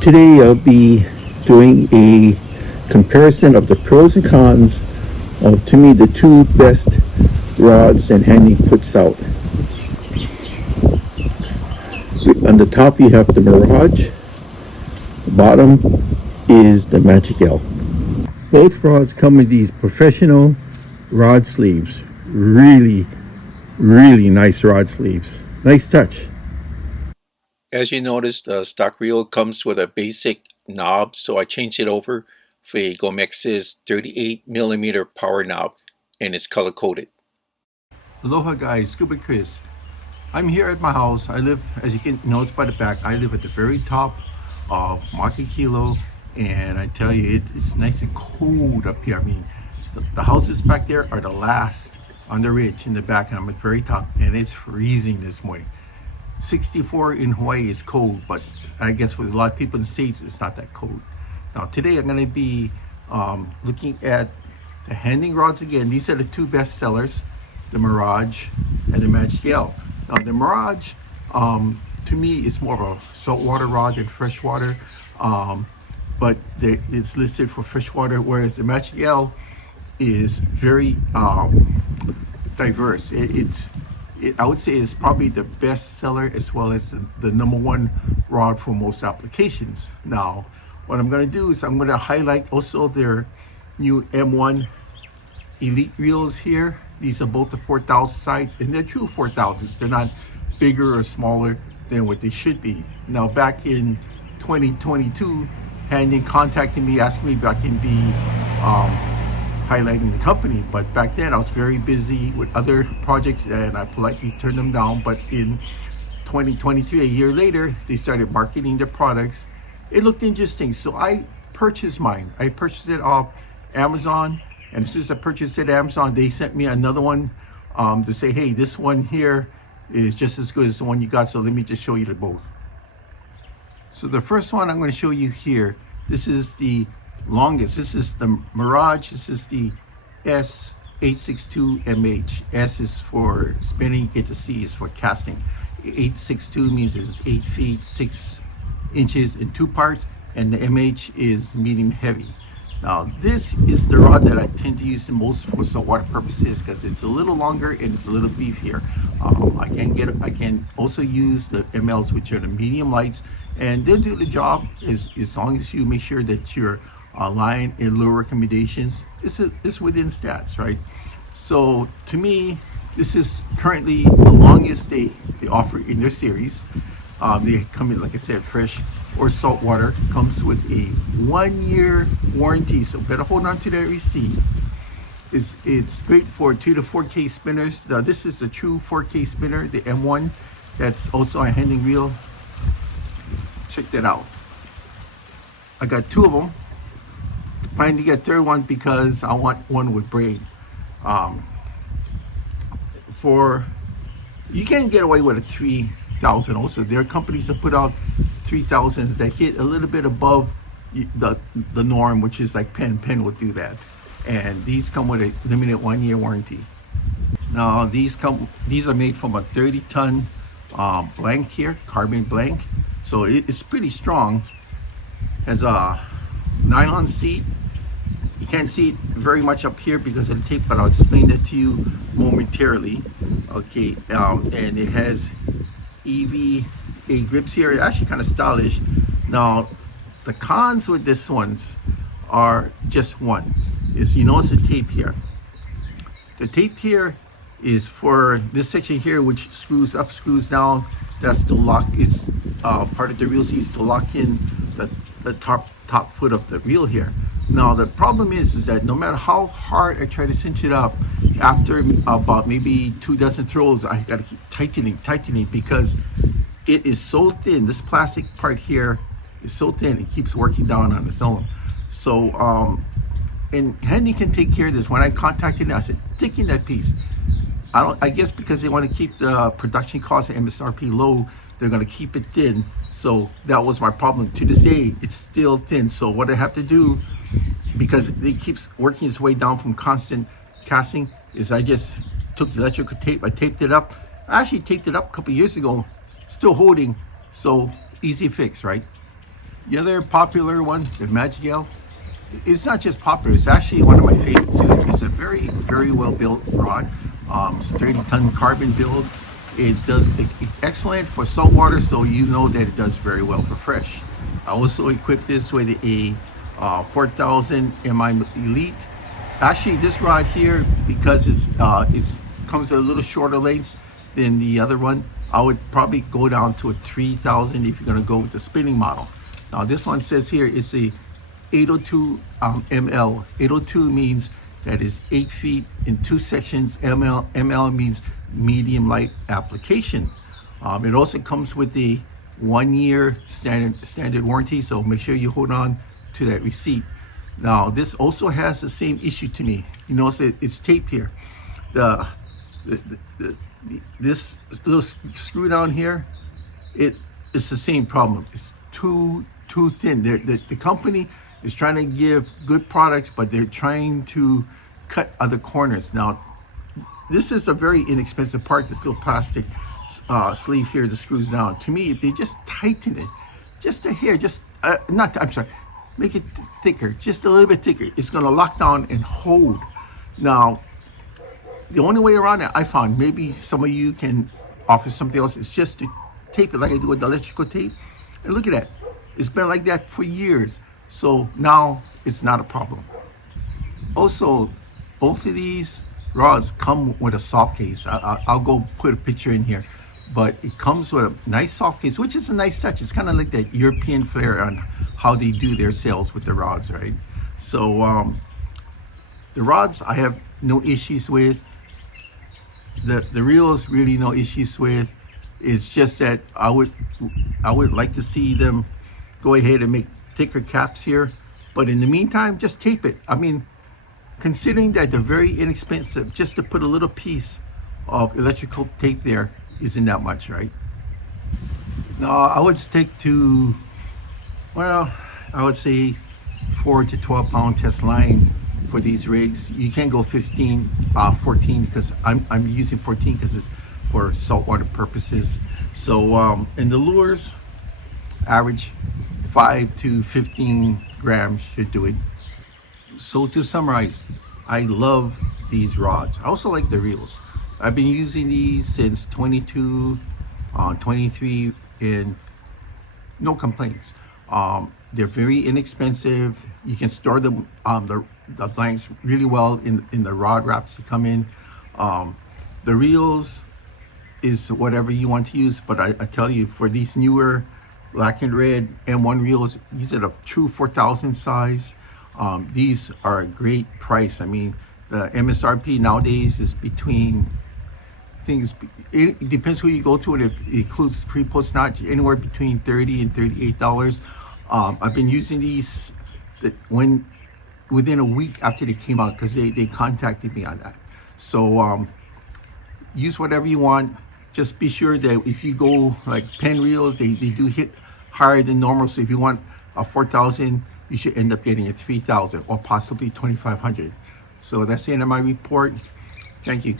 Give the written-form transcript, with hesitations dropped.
Today I'll be doing a comparison of the pros and cons of, to me, the two best rods that Handy puts out. On the top you have the Mirage, the bottom is the Magic L. Both rods come with these professional rod sleeves. Really nice rod sleeves. Nice touch. As you noticed, the stock reel comes with a basic knob, so I changed it over for a Gomex's 38mm power knob, and it's color coded. Aloha guys, Scuba Chris. I'm here at my house. I live, as you can notice by the back, I live at the very top of Makakilo, and I tell you, it's nice and cold up here. I mean, the houses back there are the last on the ridge in the back, and I'm at the very top, and it's freezing this morning. 64 in Hawaii is cold, but I guess for a lot of people in the States, it's not that cold. Now today I'm going to be looking at the handing rods again. These are the two best sellers, the Mirage and the Magic L. Now the Mirage, to me, is more of a saltwater rod than freshwater, but it's listed for freshwater, whereas the Magic L is very diverse. I would say it's probably the best seller as well as the #1 rod for most applications. Now, what I'm going to do is I'm going to highlight also their new M1 Elite reels here. These are both the 4,000 size, and they're true 4,000s. They're not bigger or smaller than what they should be. Now, back in 2022, Handy contacted me, asked me if I can be highlighting the company, but back then I was very busy with other projects and I politely turned them down. But in 2023, a year later, they started marketing their products. It looked interesting, so I purchased mine. I purchased it off Amazon, and as soon as I purchased it at Amazon, they sent me another one to say, hey, this one here is just as good as the one you got, so let me just show you the both. So the first one I'm going to show you here, this is the longest. This is the Mirage. This is the S862MH. S is for spinning, you get to C is for casting. 862 means it's 8 feet 6 inches in two parts, and the MH is medium heavy. Now this is the rod that I tend to use the most for saltwater purposes because it's a little longer and it's a little beefier. I can also use the MLs, which are the medium lights, and they'll do the job as long as you make sure that your line and lure recommendations is within stats, right? So to me, this is currently the longest they offer in their series. They come in, like I said, fresh or saltwater. Comes with a 1-year warranty, so better hold on to that receipt. It's great for 2 to 4K spinners. Now this is a true 4K spinner, the M1. That's also a handing reel. Check that out. I got 2 of them. Planning to get a third one because I want one with braid. You can't get away with a 3,000. Also, there are companies that put out 3,000s that hit a little bit above the norm, which is like Penn would do that. And these come with a limited 1-year warranty. Now these are made from a 30-ton blank here, carbon blank. So it's pretty strong. Has a nylon seat. You can't see it very much up here because of the tape, but I'll explain that to you momentarily. Okay, and it has EVA grips here. It's actually kind of stylish. Now, the cons with this ones are just one. Is you notice the tape here. The tape here is for this section here, which screws up, screws down. That's to lock. It's part of the reel seats to lock in the top foot of the reel here. Now the problem is that no matter how hard I try to cinch it up, after about maybe 2 dozen throws, I got to keep tightening because it is so thin. This plastic part here is so thin, it keeps working down on its own. So and Handy can take care of this. When I contacted them, I said, thicken that piece. I guess because they want to keep the production cost and MSRP low, they're going to keep it thin. So that was my problem. To this day, it's still thin. So what I have to do, because it keeps working its way down from constant casting, is I just took the electrical tape, I taped it up. I actually taped it up a couple years ago, still holding. So easy fix, right? The other popular one, the Magic, it's not just popular, it's actually one of my favorites too. It's a very well built rod. It's a 30-ton carbon build. It does excellent for saltwater, so you know that it does very well for fresh. I also equipped this with a 4000 MI Elite. Actually, this rod here, because it's comes at a little shorter lengths than the other one, I would probably go down to a 3000 if you're going to go with the spinning model. Now this one says here it's a 802 ml. 802 means that is 8 feet in 2 sections. ML means medium light application. It also comes with the 1-year standard warranty, so make sure you hold on to that receipt. Now this also has the same issue to me. You notice it's taped here. This little screw down here, it's the same problem. It's too thin. The company is trying to give good products, but they're trying to cut other corners. Now, this is a very inexpensive part, this little plastic sleeve here that screws down. To me, if they just tighten it, just a hair, make it thicker, just a little bit thicker, it's gonna lock down and hold. Now, the only way around it, I found, maybe some of you can offer something else, is just to tape it like I do with the electrical tape. And look at that, it's been like that for years. So now it's not a problem. Also, both of these rods come with a soft case. I'll go put a picture in here, but it comes with a nice soft case, which is a nice touch. It's kind of like that European flair on how they do their sales with the rods, right? So the rods I have no issues with. The reels really no issues with. It's just that I would like to see them go ahead and make thicker caps here, but in the meantime, just tape it. I mean, considering that they're very inexpensive, just to put a little piece of electrical tape there isn't that much, right? Now, I would stick to, well, I would say 4 to 12 pound test line for these rigs. You can't go 14 because I'm using 14 because it's for saltwater purposes. So, and the lures, average 5 to 15 grams should do it. So to summarize, I love these rods. I also like the reels. I've been using these since 22, 23, and no complaints. They're very inexpensive. You can store them, the blanks really well in the rod wraps that come in. The reels is whatever you want to use, but I tell you, for these newer black and red M1 reels, these are the true 4000 size. These are a great price. I mean, the MSRP nowadays is between, it depends who you go to, and it includes pre-post notch, anywhere between $30 and $38. I've been using these within a week after they came out, because they contacted me on that. So use whatever you want. Just be sure that if you go like pen reels, they do hit higher than normal. So if you want a 4000, you should end up getting a 3000 or possibly 2500. So that's the end of my report. Thank you.